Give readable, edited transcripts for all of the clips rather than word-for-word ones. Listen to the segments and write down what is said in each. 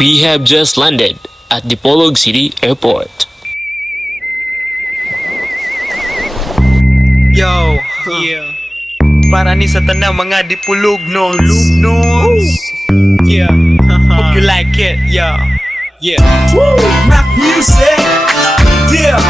We have just landed at Dipolog City Airport. Yo, yeah. Para ni sa tanang mga dipulog no. Yeah. Hope you like it, yeah. Yeah. Woo! Mac music! Yeah!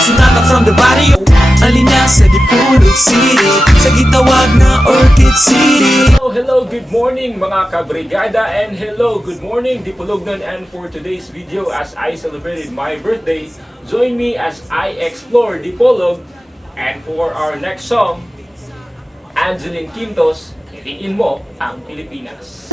Sunata from the barrio Alina sa Dipolog City Sa gitawag na Orchid City. Hello, good morning mga kabrigada, and hello, good morning Dipolognon. And for today's video, as I celebrated my birthday, join me as I explore Dipolog. And for our next song, Angeline Quintos, Hiliin Mo ang Pilipinas.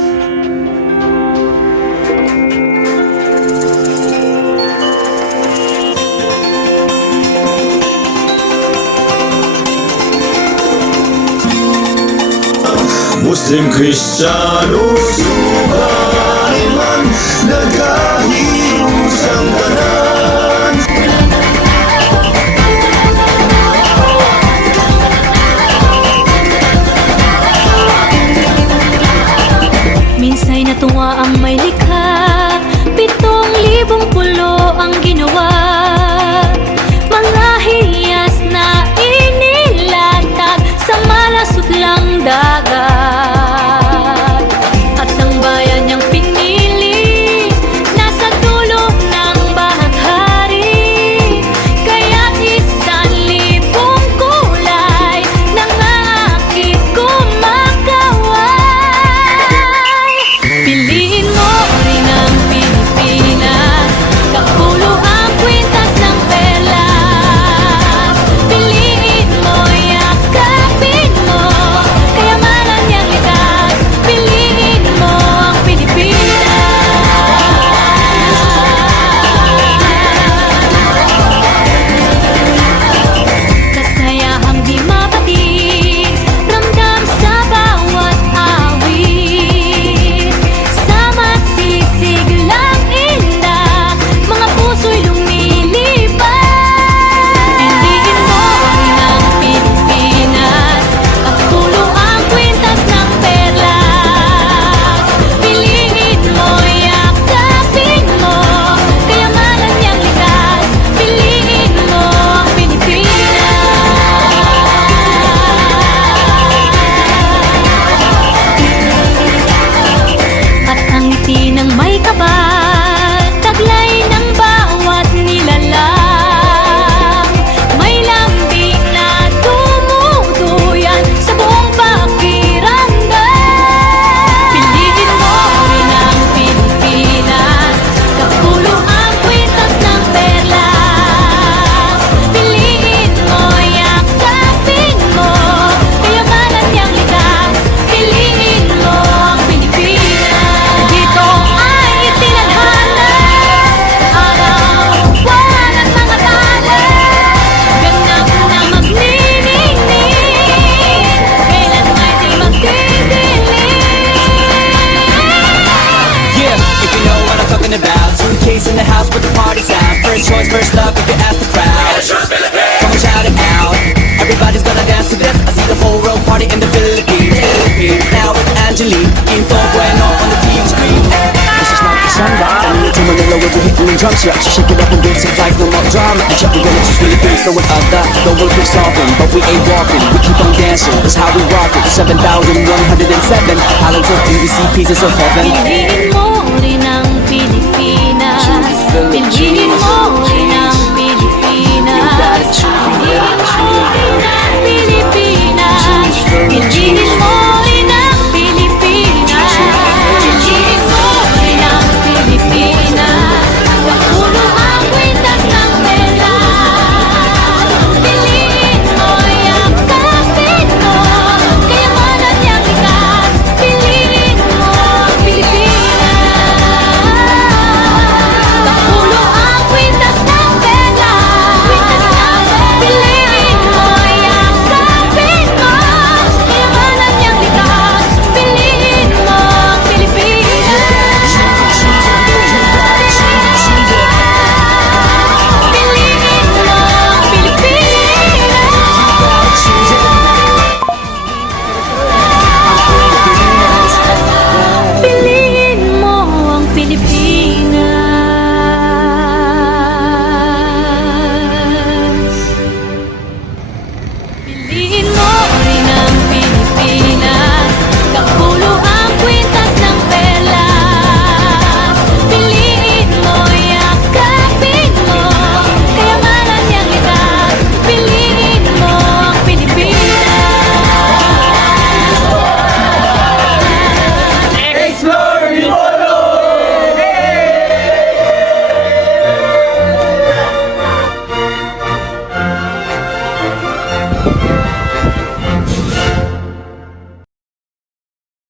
Muslim, Kristiyano, subarin man nagahirus ang tanan. Minsay natuwa ang may likha, 7,000 pulo ang ginawa. Mga hiyas na inilatag sa malasot lang dagat. At ang bayan niyang pinili, nasa dulo ng bahaghari. Kaya't 1,000 kulay ng aking kumakaway. Piliin mo rin ang Pilipinas, kapulo ang kwintas ng perlas. Piliin mo, yakapin mo, kayamanan niyang likas. Piliin mo ang Pilipinas. Kasayahang di mapatid, ramdam sa bawat awit. Sama sisig lang inda, mga puso'y lumilipad. Piliin mo rin ang Pilipinas, kapulo ang kwintas ng perlas. Piliin mo, yakapin mo, kayamanan niyang likas. Piliin mo ang Pilipinas. At ang ngiti ng may kapal, taglay ng bawat nilalang. May lambing na tumutuyan sa buong pakiramdam. Piliin mo rin ang Pilipinas, kapulo ang kwintas ng perlas. Piliin mo, yakapin mo, kayamanan niyang likas. Piliin mo ang Pilipinas. Dito ay itinadhana, araw, buwan at mga tala. Ganap na magniningning, kailan may di magdidilim. Yeah, if you know what I'm talking about. Suitcase in the house with the party's out. First choice, first love if you ask the crowd. Come on, shout it out. Everybody's gonna dance to this. I see the whole world party in the Philippines. Now with Angeline Quinto Bueno on the TV screen. This is not the sunrise. I'm here to Manila where we're hitting the drums. Yeah, so shake it up and dance it like no more drama. And check, we're gonna choose Philippines, know what I got. The world keeps solving, but we ain't walking. We keep on dancing, that's how we rock it. 7,107 islands of PVC pieces of heaven. Piliin mo rin ang Pilipinas. Piliin mo rin ang Pilipinas. Piliin mo rin ang Pilipinas. Piliin mo rin ang Pilipinas. Piliin mo rin ang Pilipinas. Kapulo ang kwintas ng perlas. Piliin mo, yakapin mo, kayamanan niyang likas. Piliin mo ang Pilipinas. Kapulo ang kwintas Pilipinas.